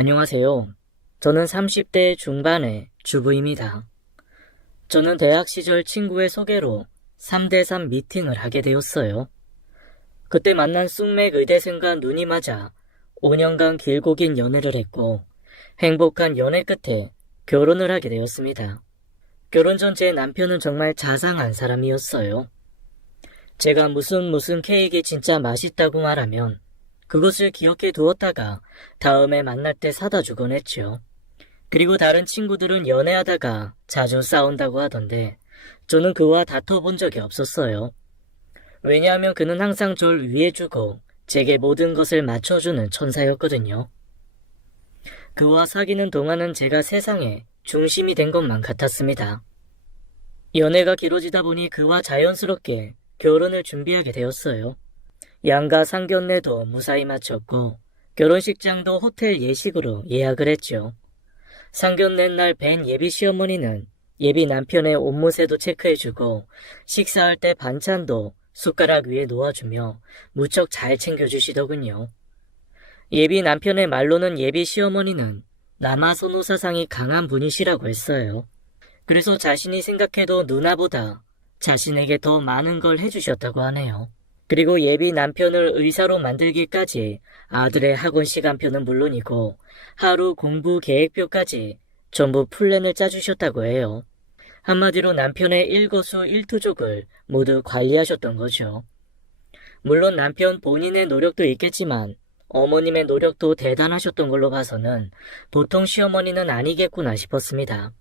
안녕하세요. 저는 30대 중반의 주부입니다. 저는 대학 시절 친구의 소개로 3대3 미팅을 하게 되었어요. 그때 만난 쑥맥 의대생과 눈이 맞아 5년간 길고 긴 연애를 했고 행복한 연애 끝에 결혼을 하게 되었습니다. 결혼 전 제 남편은 정말 자상한 사람이었어요. 제가 무슨 케이크 진짜 맛있다고 말하면 그것을 기억해 두었다가 다음에 만날 때 사다 주곤 했죠. 그리고 다른 친구들은 연애하다가 자주 싸운다고 하던데 저는 그와 다퉈본 적이 없었어요. 왜냐하면 그는 항상 절 위해주고 제게 모든 것을 맞춰주는 천사였거든요. 그와 사귀는 동안은 제가 세상의 중심이 된 것만 같았습니다. 연애가 길어지다 보니 그와 자연스럽게 결혼을 준비하게 되었어요. 양가 상견례도 무사히 마쳤고 결혼식장도 호텔 예식으로 예약을 했죠. 상견례 날 뵌 예비 시어머니는 예비 남편의 옷무새도 체크해주고 식사할 때 반찬도 숟가락 위에 놓아주며 무척 잘 챙겨주시더군요. 예비 남편의 말로는 예비 시어머니는 남아선호 사상이 강한 분이시라고 했어요. 그래서 자신이 생각해도 누나보다 자신에게 더 많은 걸 해주셨다고 하네요. 그리고 예비 남편을 의사로 만들기까지 아들의 학원 시간표는 물론이고 하루 공부 계획표까지 전부 플랜을 짜주셨다고 해요. 한마디로 남편의 일거수일투족을 모두 관리하셨던 거죠. 물론 남편 본인의 노력도 있겠지만 어머님의 노력도 대단하셨던 걸로 봐서는 보통 시어머니는 아니겠구나 싶었습니다.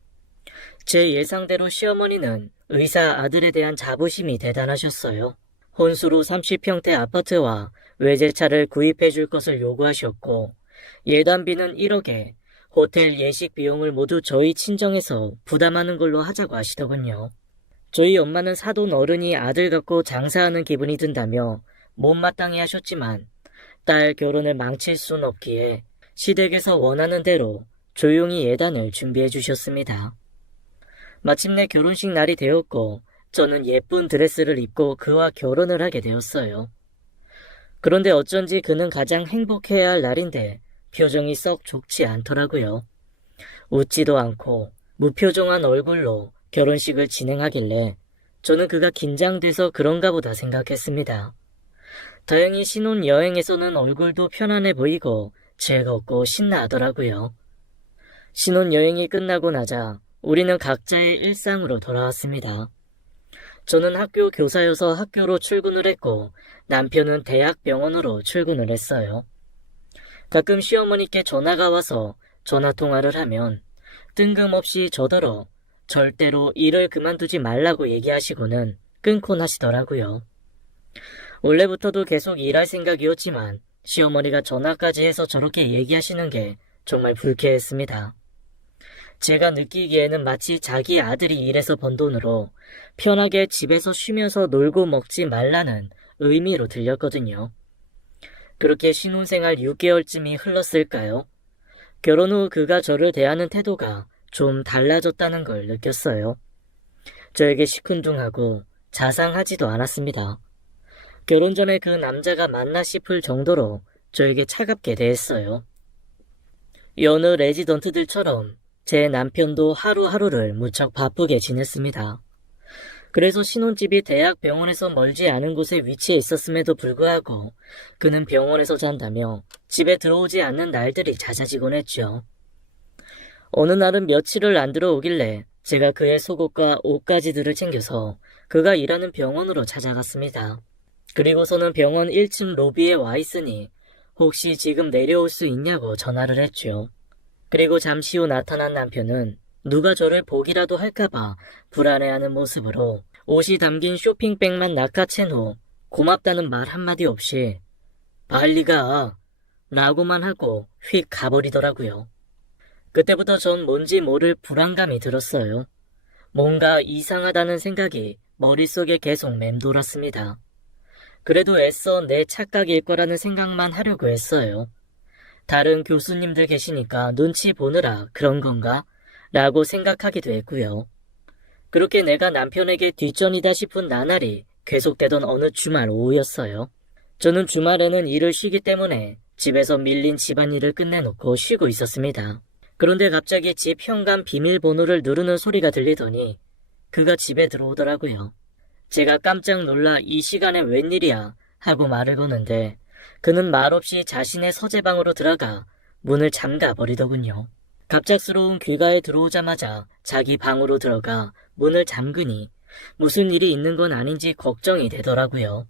제 예상대로 시어머니는 의사 아들에 대한 자부심이 대단하셨어요. 혼수로 30평대 아파트와 외제차를 구입해 줄 것을 요구하셨고 예단비는 1억에 호텔 예식 비용을 모두 저희 친정에서 부담하는 걸로 하자고 하시더군요. 저희 엄마는 사돈 어른이 아들 갖고 장사하는 기분이 든다며 못마땅해 하셨지만 딸 결혼을 망칠 순 없기에 시댁에서 원하는 대로 조용히 예단을 준비해 주셨습니다. 마침내 결혼식 날이 되었고 저는 예쁜 드레스를 입고 그와 결혼을 하게 되었어요. 그런데 어쩐지 그는 가장 행복해야 할 날인데 표정이 썩 좋지 않더라고요. 웃지도 않고 무표정한 얼굴로 결혼식을 진행하길래 저는 그가 긴장돼서 그런가 보다 생각했습니다. 다행히 신혼여행에서는 얼굴도 편안해 보이고 즐겁고 신나하더라고요. 신혼여행이 끝나고 나자 우리는 각자의 일상으로 돌아왔습니다. 저는 학교 교사여서 학교로 출근을 했고 남편은 대학 병원으로 출근을 했어요. 가끔 시어머니께 전화가 와서 전화통화를 하면 뜬금없이 저더러 절대로 일을 그만두지 말라고 얘기하시고는 끊곤 하시더라고요. 원래부터도 계속 일할 생각이었지만 시어머니가 전화까지 해서 저렇게 얘기하시는 게 정말 불쾌했습니다. 제가 느끼기에는 마치 자기 아들이 일해서 번 돈으로 편하게 집에서 쉬면서 놀고 먹지 말라는 의미로 들렸거든요. 그렇게 신혼생활 6개월쯤이 흘렀을까요? 결혼 후 그가 저를 대하는 태도가 좀 달라졌다는 걸 느꼈어요. 저에게 시큰둥하고 자상하지도 않았습니다. 결혼 전에 그 남자가 맞나 싶을 정도로 저에게 차갑게 대했어요. 여느 레지던트들처럼 제 남편도 하루하루를 무척 바쁘게 지냈습니다. 그래서 신혼집이 대학 병원에서 멀지 않은 곳에 위치해 있었음에도 불구하고 그는 병원에서 잔다며 집에 들어오지 않는 날들이 잦아지곤 했죠. 어느 날은 며칠을 안 들어오길래 제가 그의 속옷과 옷가지들을 챙겨서 그가 일하는 병원으로 찾아갔습니다. 그리고서는 병원 1층 로비에 와 있으니 혹시 지금 내려올 수 있냐고 전화를 했죠. 그리고 잠시 후 나타난 남편은 누가 저를 보기라도 할까봐 불안해하는 모습으로 옷이 담긴 쇼핑백만 낚아챈 후 고맙다는 말 한마디 없이 빨리 가 라고만 하고 휙 가버리더라고요. 그때부터 전 뭔지 모를 불안감이 들었어요. 뭔가 이상하다는 생각이 머릿속에 계속 맴돌았습니다. 그래도 애써 내 착각일 거라는 생각만 하려고 했어요. 다른 교수님들 계시니까 눈치 보느라 그런 건가? 라고 생각하기도 했고요. 그렇게 내가 남편에게 뒷전이다 싶은 나날이 계속되던 어느 주말 오후였어요. 저는 주말에는 일을 쉬기 때문에 집에서 밀린 집안일을 끝내놓고 쉬고 있었습니다. 그런데 갑자기 집 현관 비밀번호를 누르는 소리가 들리더니 그가 집에 들어오더라고요. 제가 깜짝 놀라 이 시간에 웬일이야 하고 말을 거는데 그는 말없이 자신의 서재방으로 들어가 문을 잠가 버리더군요. 갑작스러운 귀가에 들어오자마자 자기 방으로 들어가 문을 잠그니 무슨 일이 있는 건 아닌지 걱정이 되더라고요.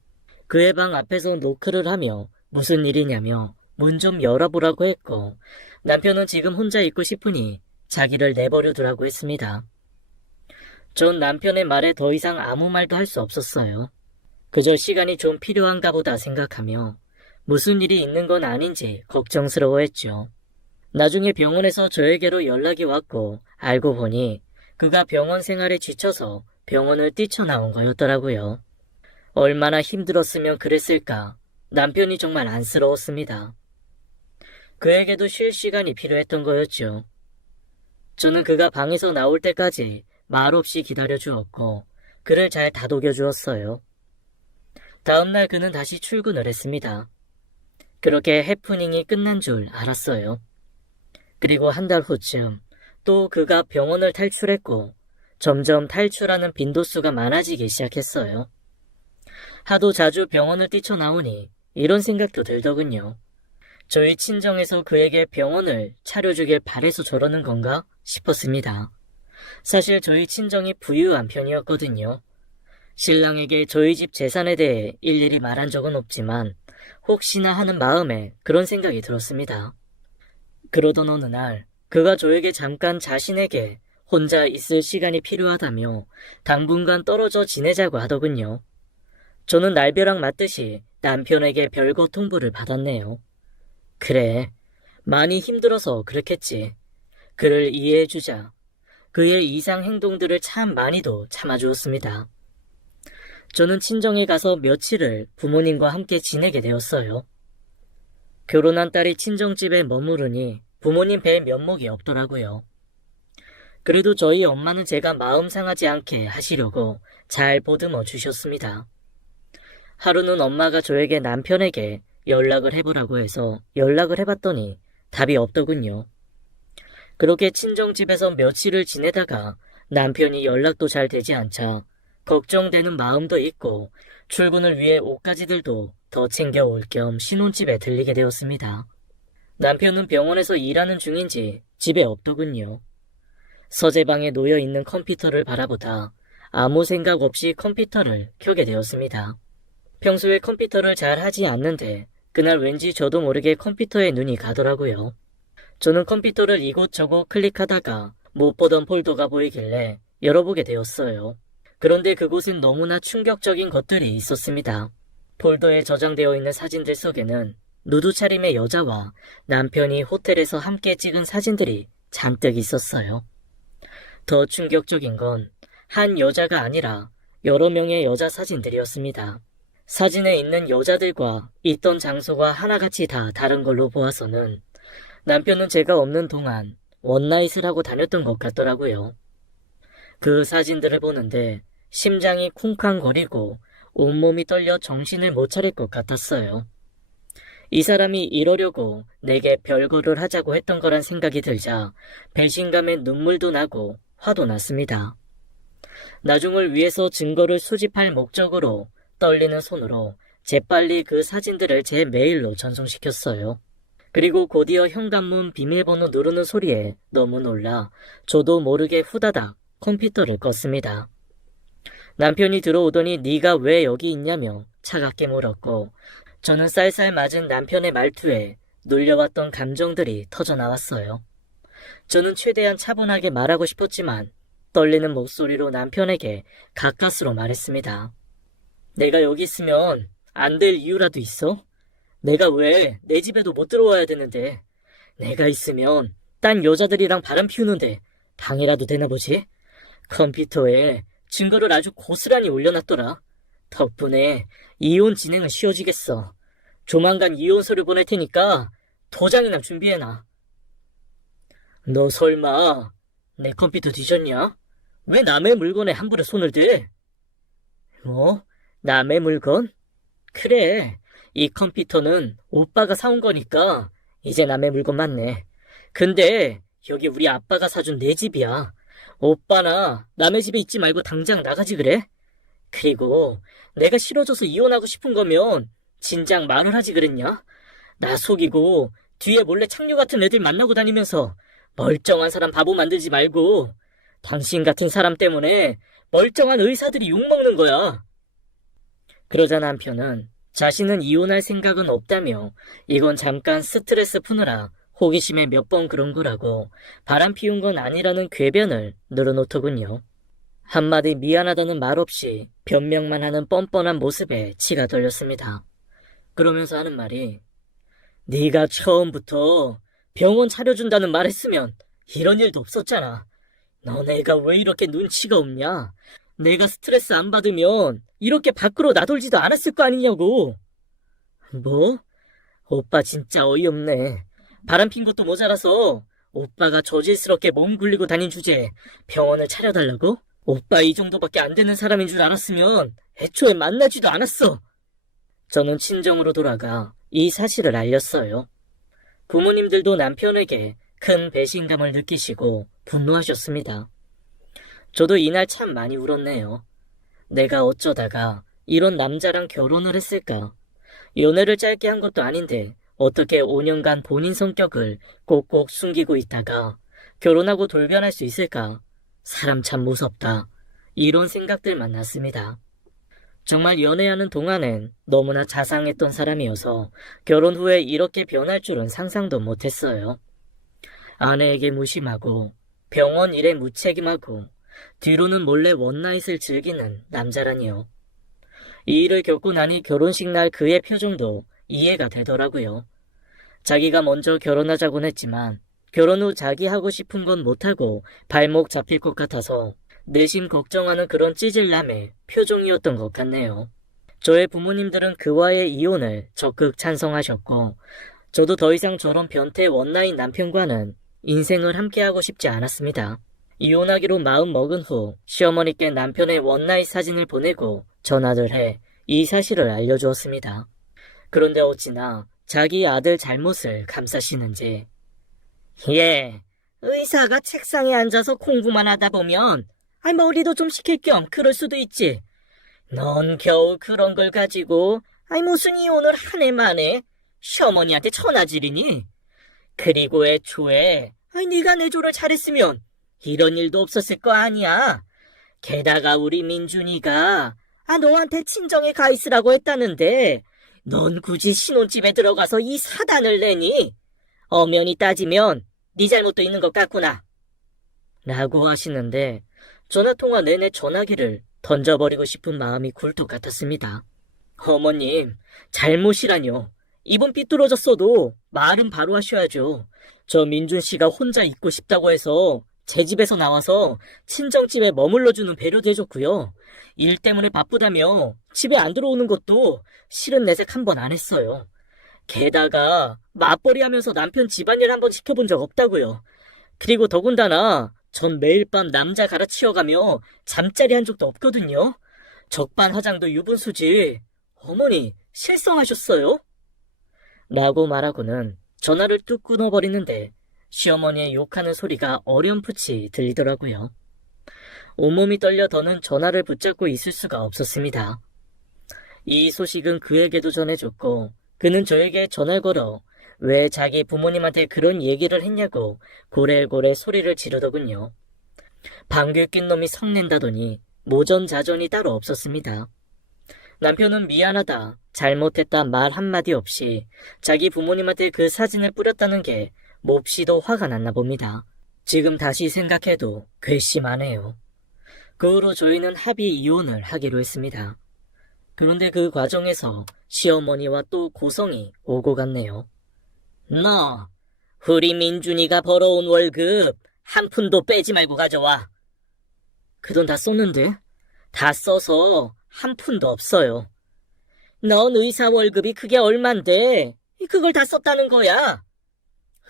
그의 방 앞에서 노크를 하며 무슨 일이냐며 문 좀 열어보라고 했고 남편은 지금 혼자 있고 싶으니 자기를 내버려 두라고 했습니다. 전 남편의 말에 더 이상 아무 말도 할 수 없었어요. 그저 시간이 좀 필요한가 보다 생각하며 무슨 일이 있는 건 아닌지 걱정스러워했죠. 나중에 병원에서 저에게로 연락이 왔고 알고 보니 그가 병원 생활에 지쳐서 병원을 뛰쳐나온 거였더라고요. 얼마나 힘들었으면 그랬을까. 남편이 정말 안쓰러웠습니다. 그에게도 쉴 시간이 필요했던 거였죠. 저는 그가 방에서 나올 때까지 말없이 기다려주었고 그를 잘 다독여 주었어요. 다음날 그는 다시 출근을 했습니다. 그렇게 해프닝이 끝난 줄 알았어요. 그리고 한 달 후쯤 또 그가 병원을 탈출했고 점점 탈출하는 빈도수가 많아지기 시작했어요. 하도 자주 병원을 뛰쳐나오니 이런 생각도 들더군요. 저희 친정에서 그에게 병원을 차려주길 바래서 저러는 건가 싶었습니다. 사실 저희 친정이 부유한 편이었거든요. 신랑에게 저희 집 재산에 대해 일일이 말한 적은 없지만 혹시나 하는 마음에 그런 생각이 들었습니다. 그러던 어느 날 그가 저에게 잠깐 자신에게 혼자 있을 시간이 필요하다며 당분간 떨어져 지내자고 하더군요. 저는 날벼락 맞듯이 남편에게 별거 통보를 받았네요. 그래, 많이 힘들어서 그렇겠지. 그를 이해해주자. 그의 이상 행동들을 참 많이도 참아주었습니다. 저는 친정에 가서 며칠을 부모님과 함께 지내게 되었어요. 결혼한 딸이 친정집에 머무르니 부모님 뵐 면목이 없더라고요. 그래도 저희 엄마는 제가 마음 상하지 않게 하시려고 잘 보듬어 주셨습니다. 하루는 엄마가 저에게 남편에게 연락을 해보라고 해서 연락을 해봤더니 답이 없더군요. 그렇게 친정집에서 며칠을 지내다가 남편이 연락도 잘 되지 않자 걱정되는 마음도 있고 출근을 위해 옷가지들도 더 챙겨올 겸 신혼집에 들리게 되었습니다. 남편은 병원에서 일하는 중인지 집에 없더군요. 서재방에 놓여있는 컴퓨터를 바라보다 아무 생각 없이 컴퓨터를 켜게 되었습니다. 평소에 컴퓨터를 잘 하지 않는데 그날 왠지 저도 모르게 컴퓨터에 눈이 가더라고요. 저는 컴퓨터를 이곳저곳 클릭하다가 못 보던 폴더가 보이길래 열어보게 되었어요. 그런데 그곳엔 너무나 충격적인 것들이 있었습니다. 폴더에 저장되어 있는 사진들 속에는 누드 차림의 여자와 남편이 호텔에서 함께 찍은 사진들이 잔뜩 있었어요. 더 충격적인 건 한 여자가 아니라 여러 명의 여자 사진들이었습니다. 사진에 있는 여자들과 있던 장소가 하나같이 다 다른 걸로 보아서는 남편은 제가 없는 동안 원나잇을 하고 다녔던 것 같더라고요. 그 사진들을 보는데 심장이 쿵쾅거리고 온몸이 떨려 정신을 못 차릴 것 같았어요. 이 사람이 이러려고 내게 별거를 하자고 했던 거란 생각이 들자 배신감에 눈물도 나고 화도 났습니다. 나중을 위해서 증거를 수집할 목적으로 떨리는 손으로 재빨리 그 사진들을 제 메일로 전송시켰어요. 그리고 곧이어 현관문 비밀번호 누르는 소리에 너무 놀라 저도 모르게 후다닥 컴퓨터를 껐습니다. 남편이 들어오더니 네가 왜 여기 있냐며 차갑게 물었고 저는 쌀쌀 맞은 남편의 말투에 눌려왔던 감정들이 터져나왔어요. 저는 최대한 차분하게 말하고 싶었지만 떨리는 목소리로 남편에게 가까스로 말했습니다. 내가 여기 있으면 안 될 이유라도 있어? 내가 왜 내 집에도 못 들어와야 되는데 내가 있으면 딴 여자들이랑 바람 피우는데 방해라도 되나 보지? 컴퓨터에 증거를 아주 고스란히 올려놨더라. 덕분에 이혼 진행은 쉬워지겠어. 조만간 이혼서를 보낼 테니까 도장이나 준비해놔. 너 설마 내 컴퓨터 뒤졌냐? 왜 남의 물건에 함부로 손을 대? 뭐? 남의 물건? 그래, 이 컴퓨터는 오빠가 사온 거니까 이제 남의 물건 맞네. 근데 여기 우리 아빠가 사준 내 집이야. 오빠나 남의 집에 있지 말고 당장 나가지 그래? 그리고 내가 싫어져서 이혼하고 싶은 거면 진작 말을 하지 그랬냐? 나 속이고 뒤에 몰래 창녀 같은 애들 만나고 다니면서 멀쩡한 사람 바보 만들지 말고 당신 같은 사람 때문에 멀쩡한 의사들이 욕먹는 거야. 그러자 남편은 자신은 이혼할 생각은 없다며 이건 잠깐 스트레스 푸느라 호기심에 몇 번 그런 거라고 바람 피운 건 아니라는 궤변을 늘어놓더군요. 한마디 미안하다는 말 없이 변명만 하는 뻔뻔한 모습에 치가 떨렸습니다. 그러면서 하는 말이 네가 처음부터 병원 차려준다는 말 했으면 이런 일도 없었잖아. 너네가 왜 이렇게 눈치가 없냐? 내가 스트레스 안 받으면 이렇게 밖으로 나돌지도 않았을 거 아니냐고. 뭐? 오빠 진짜 어이없네. 바람핀 것도 모자라서 오빠가 저질스럽게 몸 굴리고 다닌 주제에 병원을 차려달라고? 오빠 이 정도밖에 안 되는 사람인 줄 알았으면 애초에 만나지도 않았어. 저는 친정으로 돌아가 이 사실을 알렸어요. 부모님들도 남편에게 큰 배신감을 느끼시고 분노하셨습니다. 저도 이날 참 많이 울었네요. 내가 어쩌다가 이런 남자랑 결혼을 했을까? 연애를 짧게 한 것도 아닌데 어떻게 5년간 본인 성격을 꼭꼭 숨기고 있다가 결혼하고 돌변할 수 있을까? 사람 참 무섭다. 이런 생각들만 났습니다. 정말 연애하는 동안엔 너무나 자상했던 사람이어서 결혼 후에 이렇게 변할 줄은 상상도 못했어요. 아내에게 무심하고 병원 일에 무책임하고 뒤로는 몰래 원나잇을 즐기는 남자라니요. 이 일을 겪고 나니 결혼식 날 그의 표정도 이해가 되더라고요. 자기가 먼저 결혼하자곤 했지만 결혼 후 자기 하고 싶은 건 못하고 발목 잡힐 것 같아서 내심 걱정하는 그런 찌질남의 표정이었던 것 같네요. 저의 부모님들은 그와의 이혼을 적극 찬성하셨고 저도 더 이상 저런 변태 원나잇 남편과는 인생을 함께하고 싶지 않았습니다. 이혼하기로 마음 먹은 후 시어머니께 남편의 원나잇 사진을 보내고 전화를 해 이 사실을 알려주었습니다. 그런데 어찌나 자기 아들 잘못을 감싸시는지 예, 의사가 책상에 앉아서 공부만 하다 보면 머리도 좀 식힐 겸 그럴 수도 있지. 넌 겨우 그런 걸 가지고 무슨 이혼을 한 해 만에 시어머니한테 천하질이니? 그리고 애초에 네가 내조를 잘했으면 이런 일도 없었을 거 아니야. 게다가 우리 민준이가 너한테 친정에 가 있으라고 했다는데 넌 굳이 신혼집에 들어가서 이 사단을 내니? 엄연히 따지면 네 잘못도 있는 것 같구나. 라고 하시는데 전화통화 내내 전화기를 던져버리고 싶은 마음이 굴뚝 같았습니다. 어머님, 잘못이라뇨. 입은 삐뚤어졌어도 말은 바로 하셔야죠. 저 민준씨가 혼자 있고 싶다고 해서 제 집에서 나와서 친정집에 머물러주는 배려도 해줬고요. 일 때문에 바쁘다며 집에 안 들어오는 것도 싫은 내색 한 번 안 했어요. 게다가 맞벌이 하면서 남편 집안일 한번 지켜본 적 없다고요. 그리고 더군다나 전 매일 밤 남자 갈아치워가며 잠자리 한 적도 없거든요. 적반 하장도 유분수지. 어머니, 실성하셨어요? 라고 말하고는 전화를 뚝 끊어버리는데 시어머니의 욕하는 소리가 어렴풋이 들리더라고요. 온몸이 떨려 더는 전화를 붙잡고 있을 수가 없었습니다. 이 소식은 그에게도 전해줬고 그는 저에게 전화를 걸어 왜 자기 부모님한테 그런 얘기를 했냐고 고래고래 소리를 지르더군요. 방귀 낀 놈이 성낸다더니 모전자전이 따로 없었습니다. 남편은 미안하다, 잘못했다 말 한마디 없이 자기 부모님한테 그 사진을 뿌렸다는 게 몹시도 화가 났나 봅니다. 지금 다시 생각해도 괘씸하네요. 그 후로 저희는 합의 이혼을 하기로 했습니다. 그런데 그 과정에서 시어머니와 또 고성이 오고 갔네요. 너, 우리 민준이가 벌어온 월급 한 푼도 빼지 말고 가져와. 그 돈 다 썼는데? 다 써서 한 푼도 없어요. 넌 의사 월급이 그게 얼만데 그걸 다 썼다는 거야.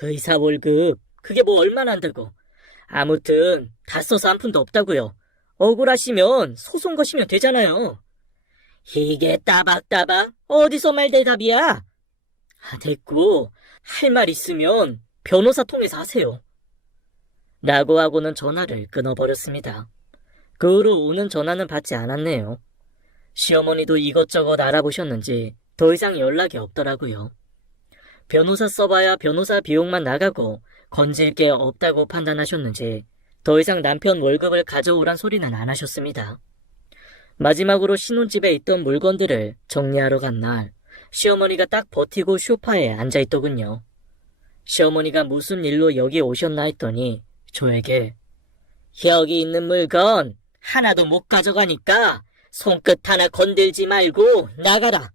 의사 월급 그게 뭐 얼마나 한다고. 아무튼 다 써서 한 푼도 없다고요. 억울하시면 소송 거시면 되잖아요. 이게 따박따박? 어디서 말 대답이야? 됐고, 할 말 있으면 변호사 통해서 하세요. 라고 하고는 전화를 끊어버렸습니다. 그 후로 오는 전화는 받지 않았네요. 시어머니도 이것저것 알아보셨는지 더 이상 연락이 없더라고요. 변호사 써봐야 변호사 비용만 나가고 건질 게 없다고 판단하셨는지 더 이상 남편 월급을 가져오란 소리는 안 하셨습니다. 마지막으로 신혼집에 있던 물건들을 정리하러 간 날, 시어머니가 딱 버티고 소파에 앉아있더군요. 시어머니가 무슨 일로 여기 오셨나 했더니 저에게 여기 있는 물건 하나도 못 가져가니까 손끝 하나 건들지 말고 나가라!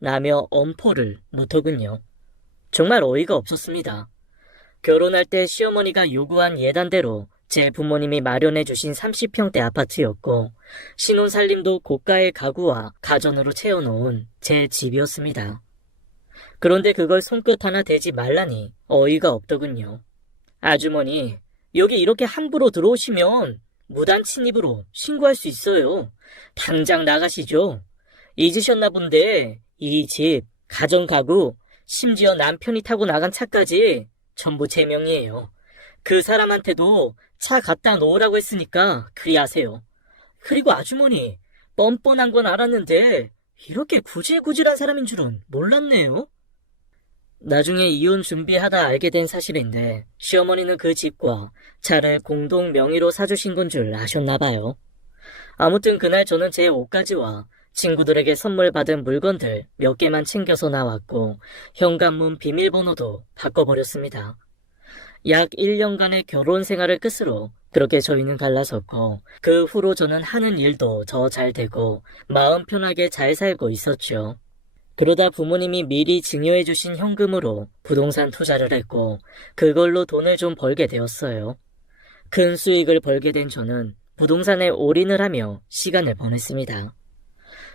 라며 엄포를 놓더군요. 정말 어이가 없었습니다. 결혼할 때 시어머니가 요구한 예단대로 제 부모님이 마련해주신 30평대 아파트였고 신혼살림도 고가의 가구와 가전으로 채워놓은 제 집이었습니다. 그런데 그걸 손끝 하나 대지 말라니 어이가 없더군요. 아주머니, 여기 이렇게 함부로 들어오시면 무단 침입으로 신고할 수 있어요. 당장 나가시죠. 잊으셨나 본데 이 집, 가전 가구, 심지어 남편이 타고 나간 차까지 전부 제 명의예요. 그 사람한테도 차 갖다 놓으라고 했으니까 그리 하세요. 그리고 아주머니, 뻔뻔한 건 알았는데 이렇게 구질구질한 사람인 줄은 몰랐네요. 나중에 이혼 준비하다 알게 된 사실인데 시어머니는 그 집과 차를 공동 명의로 사주신 건 줄 아셨나봐요. 아무튼 그날 저는 제 옷가지와 친구들에게 선물 받은 물건들 몇 개만 챙겨서 나왔고 현관문 비밀번호도 바꿔버렸습니다. 약 1년간의 결혼 생활을 끝으로 그렇게 저희는 갈라섰고 그 후로 저는 하는 일도 더 잘 되고 마음 편하게 잘 살고 있었죠. 그러다 부모님이 미리 증여해주신 현금으로 부동산 투자를 했고 그걸로 돈을 좀 벌게 되었어요. 큰 수익을 벌게 된 저는 부동산에 올인을 하며 시간을 보냈습니다.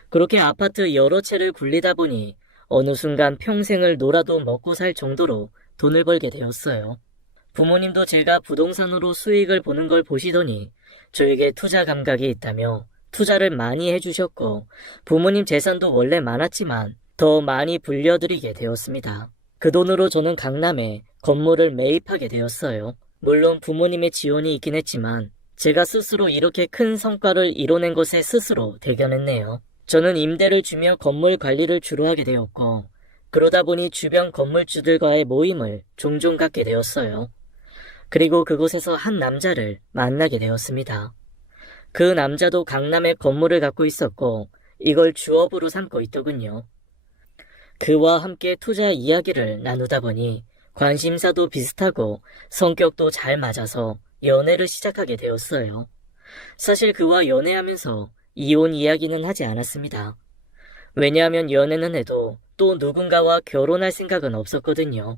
그렇게 아파트 여러 채를 굴리다 보니 어느 순간 평생을 놀아도 먹고 살 정도로 돈을 벌게 되었어요. 부모님도 제가 부동산으로 수익을 보는 걸 보시더니 저에게 투자 감각이 있다며 투자를 많이 해주셨고 부모님 재산도 원래 많았지만 더 많이 불려드리게 되었습니다. 그 돈으로 저는 강남에 건물을 매입하게 되었어요. 물론 부모님의 지원이 있긴 했지만 제가 스스로 이렇게 큰 성과를 이뤄낸 것에 스스로 대견했네요. 저는 임대를 주며 건물 관리를 주로 하게 되었고 그러다 보니 주변 건물주들과의 모임을 종종 갖게 되었어요. 그리고 그곳에서 한 남자를 만나게 되었습니다. 그 남자도 강남에 건물을 갖고 있었고 이걸 주업으로 삼고 있더군요. 그와 함께 투자 이야기를 나누다 보니 관심사도 비슷하고 성격도 잘 맞아서 연애를 시작하게 되었어요. 사실 그와 연애하면서 이혼 이야기는 하지 않았습니다. 왜냐하면 연애는 해도 또 누군가와 결혼할 생각은 없었거든요.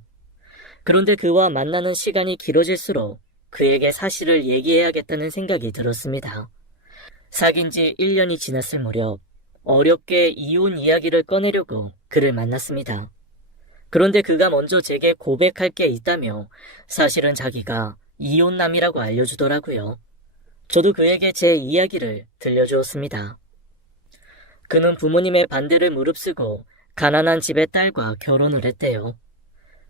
그런데 그와 만나는 시간이 길어질수록 그에게 사실을 얘기해야겠다는 생각이 들었습니다. 사귄 지 1년이 지났을 무렵 어렵게 이혼 이야기를 꺼내려고 그를 만났습니다. 그런데 그가 먼저 제게 고백할 게 있다며 사실은 자기가 이혼남이라고 알려주더라고요. 저도 그에게 제 이야기를 들려주었습니다. 그는 부모님의 반대를 무릅쓰고 가난한 집의 딸과 결혼을 했대요.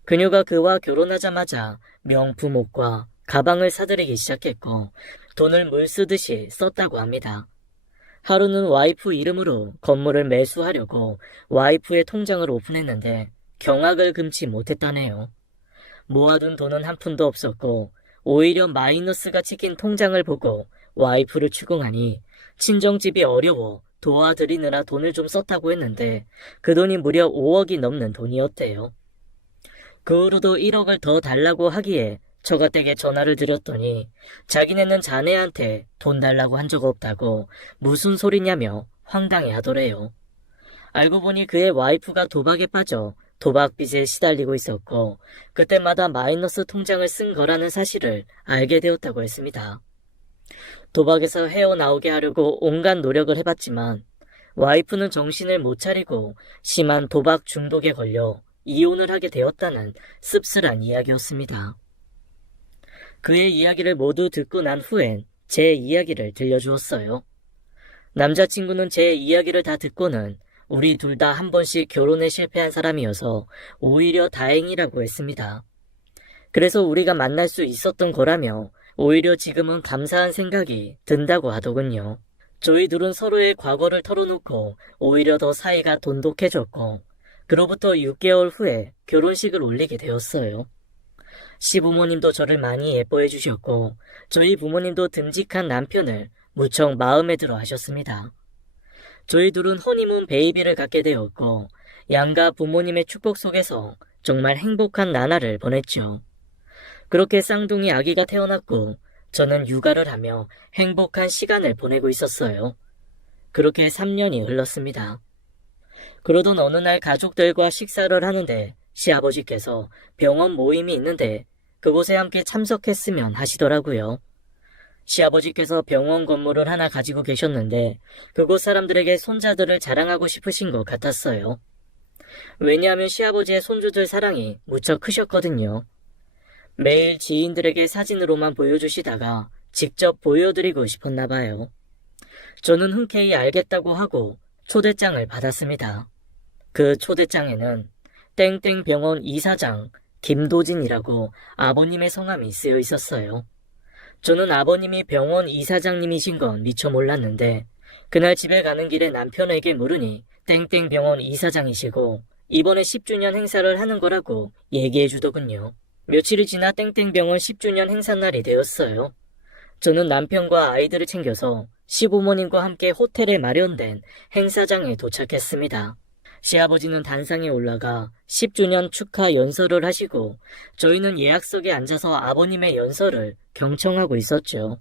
그녀가 그와 결혼하자마자 명품 옷과 가방을 사들이기 시작했고 돈을 물 쓰듯이 썼다고 합니다. 하루는 와이프 이름으로 건물을 매수하려고 와이프의 통장을 오픈했는데 경악을 금치 못했다네요. 모아둔 돈은 한 푼도 없었고 오히려 마이너스가 찍힌 통장을 보고 와이프를 추궁하니 친정집이 어려워 도와드리느라 돈을 좀 썼다고 했는데 그 돈이 무려 5억이 넘는 돈이었대요. 그 후로도 1억을 더 달라고 하기에 처가댁에 전화를 드렸더니 자기네는 자네한테 돈 달라고 한 적 없다고 무슨 소리냐며 황당해 하더래요. 알고 보니 그의 와이프가 도박에 빠져 도박빚에 시달리고 있었고 그때마다 마이너스 통장을 쓴 거라는 사실을 알게 되었다고 했습니다. 도박에서 헤어나오게 하려고 온갖 노력을 해봤지만 와이프는 정신을 못 차리고 심한 도박 중독에 걸려 이혼을 하게 되었다는 씁쓸한 이야기였습니다. 그의 이야기를 모두 듣고 난 후엔 제 이야기를 들려주었어요. 남자친구는 제 이야기를 다 듣고는 우리 둘 다 한 번씩 결혼에 실패한 사람이어서 오히려 다행이라고 했습니다. 그래서 우리가 만날 수 있었던 거라며 오히려 지금은 감사한 생각이 든다고 하더군요. 저희 둘은 서로의 과거를 털어놓고 오히려 더 사이가 돈독해졌고 그로부터 6개월 후에 결혼식을 올리게 되었어요. 시부모님도 저를 많이 예뻐해 주셨고 저희 부모님도 듬직한 남편을 무척 마음에 들어 하셨습니다. 저희 둘은 허니문 베이비를 갖게 되었고 양가 부모님의 축복 속에서 정말 행복한 나날을 보냈죠. 그렇게 쌍둥이 아기가 태어났고 저는 육아를 하며 행복한 시간을 보내고 있었어요. 그렇게 3년이 흘렀습니다. 그러던 어느 날 가족들과 식사를 하는데 시아버지께서 병원 모임이 있는데 그곳에 함께 참석했으면 하시더라고요. 시아버지께서 병원 건물을 하나 가지고 계셨는데 그곳 사람들에게 손자들을 자랑하고 싶으신 것 같았어요. 왜냐하면 시아버지의 손주들 사랑이 무척 크셨거든요. 매일 지인들에게 사진으로만 보여주시다가 직접 보여드리고 싶었나 봐요. 저는 흔쾌히 알겠다고 하고 초대장을 받았습니다. 그 초대장에는 땡땡병원 이사장 김도진이라고 아버님의 성함이 쓰여 있었어요. 저는 아버님이 병원 이사장님이신 건 미처 몰랐는데 그날 집에 가는 길에 남편에게 물으니 땡땡병원 이사장이시고 이번에 10주년 행사를 하는 거라고 얘기해 주더군요. 며칠이 지나 땡땡병원 10주년 행사날이 되었어요. 저는 남편과 아이들을 챙겨서 시부모님과 함께 호텔에 마련된 행사장에 도착했습니다. 시아버지는 단상에 올라가 10주년 축하 연설을 하시고 저희는 예약석에 앉아서 아버님의 연설을 경청하고 있었죠.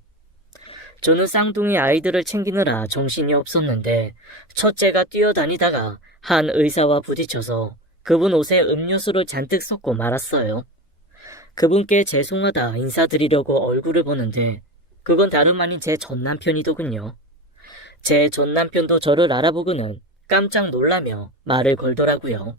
저는 쌍둥이 아이들을 챙기느라 정신이 없었는데 첫째가 뛰어다니다가 한 의사와 부딪혀서 그분 옷에 음료수를 잔뜩 쏟고 말았어요. 그분께 죄송하다 인사드리려고 얼굴을 보는데 그건 다름 아닌 제 전남편이더군요. 제 전남편도 저를 알아보고는 깜짝 놀라며 말을 걸더라고요.